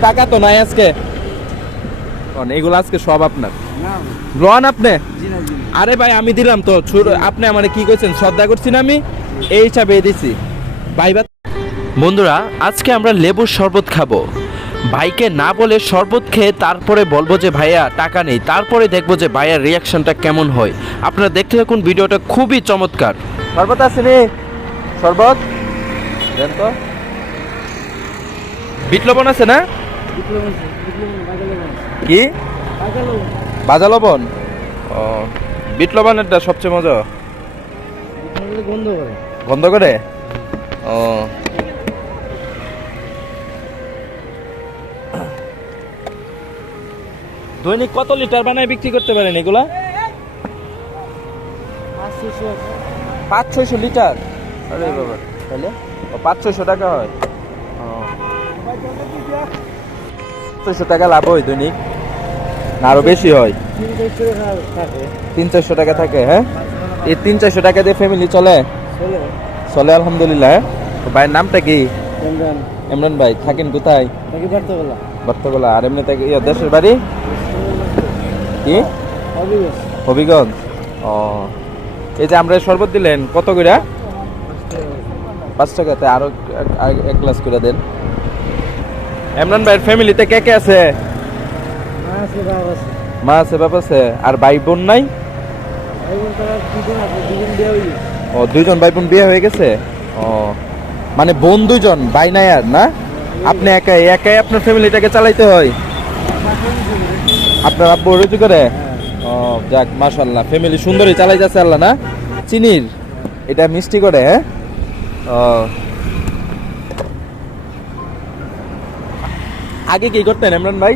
টাকা তো নাই আজকে। এগুলো আজকে সব আপনার? না। লন আপনি? জি না জি না। আরে ভাই আমি দিলাম তো। ছোট- আপনি আমারে কি কইছেন? শ্রদ্ধা করছি না আমি এই হিসাবে দিছি। ভাই বা বন্ধুরা আজকে আমরা লেবুর শরবত খাব। ভাইকে না বলে শরবত খেয়ে তারপরে বলব যে ভাইয়া টাকা নেই। তারপরে দেখব যে ভাইয়ার রিয়াকশনটা কেমন হয়? আপনারা দেখতে থাকুন ভিডিওটা খুবই চমৎকার। শরবত আছে রে শরবত। দেন তো। বিট লবণ আছে না? কি? বাজা লবণ? ও, বিট লবণেরটা সবচেয়ে মজা। বন্ধ করে? বন্ধ করে ও। দৈনিক কত লিটার বানায় বিক্রি করতে পারেন এগুলা? পাঁচ ছয়শো লিটার। আরে বাবা, তাহলে? পাঁচ ছয়শো টাকা হয় ও ছয়শো টাকা লাভ হয় দৈনিক। আরও বেশি হয়। তিন চারশো টাকা থাকে হ্যাঁ? এই তিন চারশো টাকা দিয়ে ফ্যামিলি চলে? চলে। আলহামদুলিল্লাহ হ্যাঁ? ভাইয়ের নামটা কি? ইমরান। ভাই থাকেন কোথায়? বর্তমানে আর এমনি থেকে দেশের বাড়ি? কি? হবিগঞ্জ। ও এই যে আমরা শরবত দিলেন কত করে পাঁচ টাকাতে আরও এক গ্লাস করে দেন। ইমরান ভাইয়ের ফ্যামিলিতে কে কে আছে? মা আছে বাবা আছে। আর ভাই বোন নাই ও দুইজন ভাই বোন বিয়ে হয়ে গেছে? ও মানে বোন দুজন ভাই নাই আর না? আপনি একাই একাই আপনার ফ্যামিলিটাকে চালাইতে হয়? আপনার আব্বু রুচি করে? ও যাক মাশাল্লাহ ফ্যামিলি সুন্দরই চালাই যাচ্ছে আল্লাহ না? চিনির এটা মিষ্টি করে হ্যাঁ? ও আগে কি করতেন ইমরান ভাই?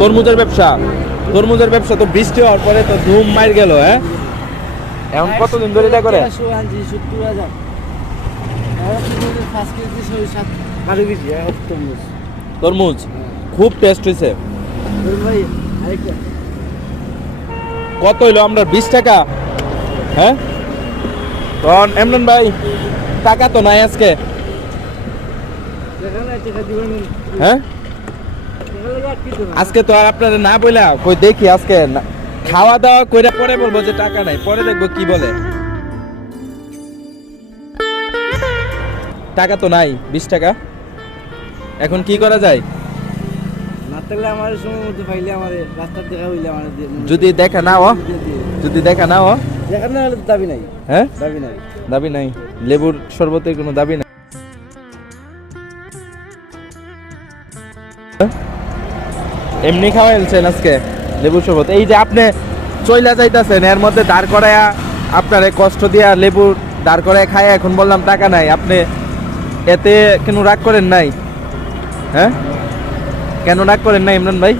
তরমুজের ব্যবসা। তরমুজের ব্যবসা তো বৃষ্টি হওয়ার পরে তো ধুম মার গেল হ্যাঁ? এখন কতদিন ধরে এটা করে? বেশি তরমুজ। তরমুজ? খুব টেস্ট হয়েছে কত হইল? আমরা বিশ টাকা। হ্যাঁ? তখন এমরান ভাই? টাকা তো নাই আজকে। হ্যাঁ? আজকে তো আর আপনারা না বইলা কই দেখি আজকে খাওয়া দাওয়া কইরা পরে বলব যে টাকা নাই পরে দেখব কি বলে। টাকা তো নাই বিশ টাকা। এখন কি করা যায়? না থাকলে আমার সময় মতো পাইলে আমার রাস্তার দেখা হইলে আমার যদি দেখা না। যদি দেখা না দাবি নাই। হ্যাঁ? দাবি নাই। দাবি নাই। লেবুর শরবতের কোনো দাবি নাই? এমনি খাওয়াইছেন আজকে লেবুর শরবত। এই যে আপনি চইলা যাইতাছেন, এর মধ্যে দাঁড় করায়া আপনারে কষ্ট দিয়া লেবু দাঁড় করায় খায় এখন বললাম টাকা নাই। আপনি এতে কেন রাগ করেন নাই? হ্যাঁ? কেন রাগ করেন নাই ইমরান ভাই?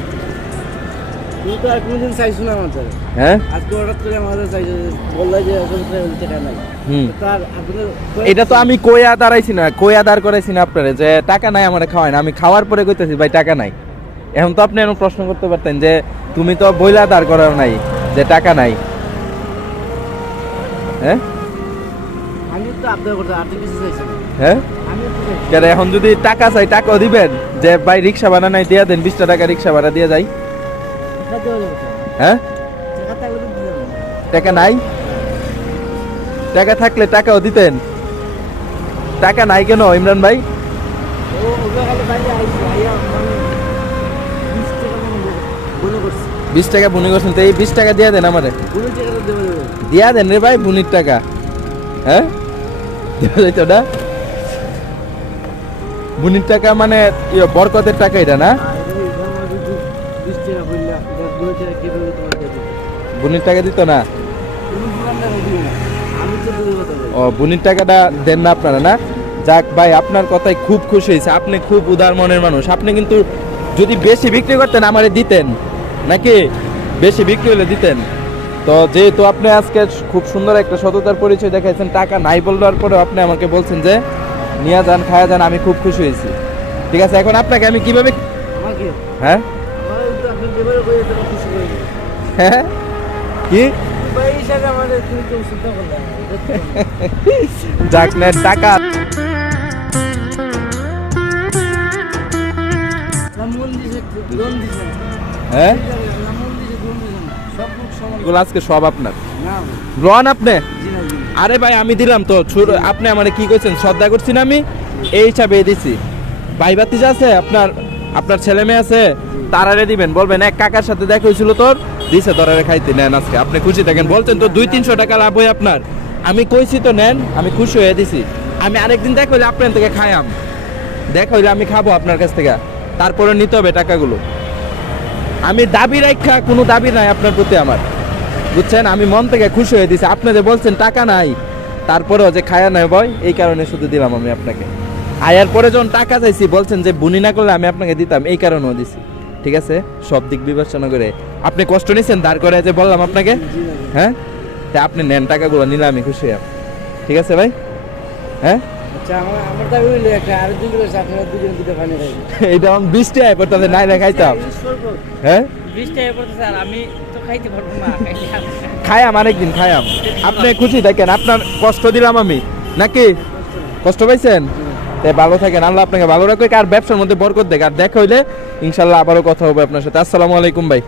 তুমি তো কোনোদিন চাইছো না আমার দ্বারা। হ্যাঁ? আজকে হঠাৎ করে আমাদের চাইছো বলল যে আসলে টাকা নাই। হুম। তার আপনার এটা তো আমি কইয়া দাঁড়াইছি না কইয়া দাঁড় করাইছি না আপনারে যে টাকা নাই আমার খাওয়াই না আমি খাওয়ার পরে কইতেছি ভাই টাকা নাই। এখন তো আপনি এরকম প্রশ্ন করতে পারতেন যে তুমি তো বইলা দাঁড় করাও নাই যে টাকা নাই। হ্যাঁ? আমি তো আপনার করতে আর কিছু চাইছি হ্যাঁ? এখন যদি টাকা চাই টাকাও দিবেন যে ভাই রিক্সা ভাড়া নাই দিয়া দেন বিশটা টাকা রিক্সা ভাড়া দিয়ে যাই। হ্যাঁ? টাকা নাই? টাকা থাকলে টাকাও দিতেন। টাকা নাই কেন ইমরান ভাই? বিশ টাকা বুনি করছেন তো এই বিশ টাকা দিয়ে দেন আমারে। দিয়া দেন রে ভাই বুনির টাকা। হ্যাঁ? দেওয়া যাইতো না? বুনির টাকা মানে ইয়ে, বরকতের টাকা এটা না? বুনির টাকা দিত না? ও বুনির টাকাটা দেন না আপনারা না? যাক ভাই আপনার কথায় খুব খুশি হয়েছে। আপনি খুব উদার মনের মানুষ। আপনি কিন্তু যদি বেশি বিক্রি করতেন আমারে দিতেন। নাকি? বেশি বিক্রি হলে দিতেন। তো যেহেতু আপনি আজকে খুব সুন্দর একটা সততার পরিচয় দেখাইছেন টাকা নাই বলার পরেও আপনি আমাকে বলছেন যে নিয়ে যান খায়া যান আমি খুব খুশি হয়েছি। ঠিক আছে এখন আপনাকে আমি কীভাবে হ্যাঁ। হ্যাঁ? কি? হ্যাঁ? সব আপনার। আপনি? আরে ভাই, আমি দিলাম তো। আপনি আমার কি করছেন শ্রদ্ধা করছি না আমি? এই হিসাবে দিছি। ভাই বাতিজা আছে, আপনার আপনার ছেলে মেয়ে আছে, তারারে দিবেন। বলবেন, এক কাকার সাথে দেখা হয়েছিল তোর। দিছে তোরারে খাইতে, নেন আজকে। আপনি খুশি থাকেন। বলছেন তো দুই তিনশো টাকা লাভ হয় আপনার। আমি কইছি তো, নেন, আমি খুশি হয়ে দিছি। আমি আরেকদিন দেখা হইলে আপনার থেকে খাইয়াম। দেখা হইলে আমি খাব আপনার কাছ থেকে। তারপরে নিতে হবে টাকাগুলো। আমি দাবি রাখা কোনো দাবি নাই আপনার প্রতি আমার। বুঝছেন? আমি মন থেকে খুশি হয়ে দিছি। আপনি যে বলছেন টাকা নাই, তারপরেও যে খায়া নাই বয় এই কারণে শুধু দিলাম আমি আপনাকে। আয়ার পরে যখন টাকা চাইছি, বলছেন যে, বুনি না করলে আমি আপনাকে দিতাম এই কারণেও দিছি। ঠিক আছে? সব দিক বিবেচনা করে। আপনি কষ্ট নিছেন দাঁড় করে যে বললাম আপনাকে। হ্যাঁ? তা আপনি নেন টাকাগুলো নিলে আমি খুশি হলাম ঠিক আছে ভাই? হ্যাঁ? আচ্ছা আমি পড়তে নাই না খাইতাম। হ্যাঁ? খায়াম আরেকদিন খায়াম আপনি খুশি থাকেন আপনার কষ্ট দিলাম আমি। নাকি? কষ্ট পাইছেন? ভালো থাকেন, আল্লাহ আপনাকে ভালো রাখবে আর ব্যবসার মধ্যে বরকত দেখ, আর দেখা হইলে ইনশাল্লাহ আবারও কথা হবে আপনার সাথে। আসসালামু আলাইকুম ভাই।